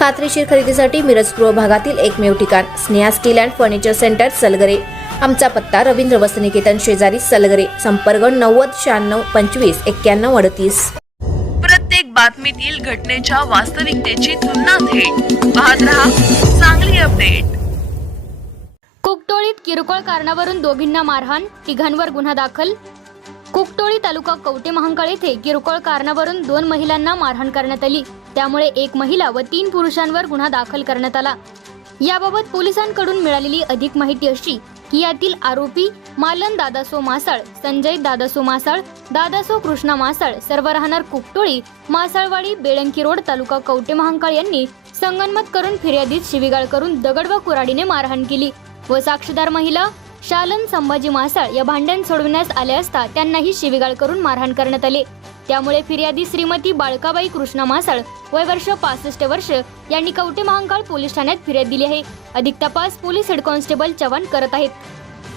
खात्रीशीर खरेदीसाठी मिरज पूर्व भागातील एकमेव ठिकाण Sneha steel and furniture centre Salgare. आमचा पत्ता रवींद्र वसनिकेतन शेजारी सलगरे संपर्क नव्वद शहाण्णव पंचवीस एक्क्याण्णव अडतीस. प्रत्येक बातमीतील घटनेच्या वास्तविकतेची तुलना थेट. पाहत रहा चांगली अपडेट. कुकटोळीत किरकोळ कारणावरून दोघींना मारहाण तिघांवर गुन्हा दाखल कुकटोळी तालुका कवटे महांकाळ येथे किरकोळ कारणावरून दोन महिलांना मारहाण करण्यात आली. त्यामुळे एक महिला व तीन पुरुषांवर गुन्हा दाखल करण्यात आला. याबाबत पोलिसांकडून मिळालेली अधिक माहिती अशी की यातील आरोपी मालन दादासो मासाळ संजय दादासो मासाळ दादासो कृष्णा मासाळ सर्व राहणार कुकटोळी मासाळवाडी बेळंकी रोड तालुका कवटे महांकाळ यांनी संगनमत करून फिर्यादीत शिवीगाळ करून दगड व कुऱ्हाडीने मारहाण केली व साक्षीदार महिला शालन संभाजी मासाळ या भांडण सोडविण्यास आले असता त्यांनाही शिवीगाळ करून मारहाण करण्यात आले. त्यामुळे फिर्यादी श्रीमती बाळकाबाई कृष्णा मासाळ वय वर्ष पासष्ट वर्ष यांनी कवटे महांकाळ पोलीस ठाण्यात फिर्याद दिली आहे. अधिक तपास पोलीस हेड कॉन्स्टेबल चव्हाण करत आहेत.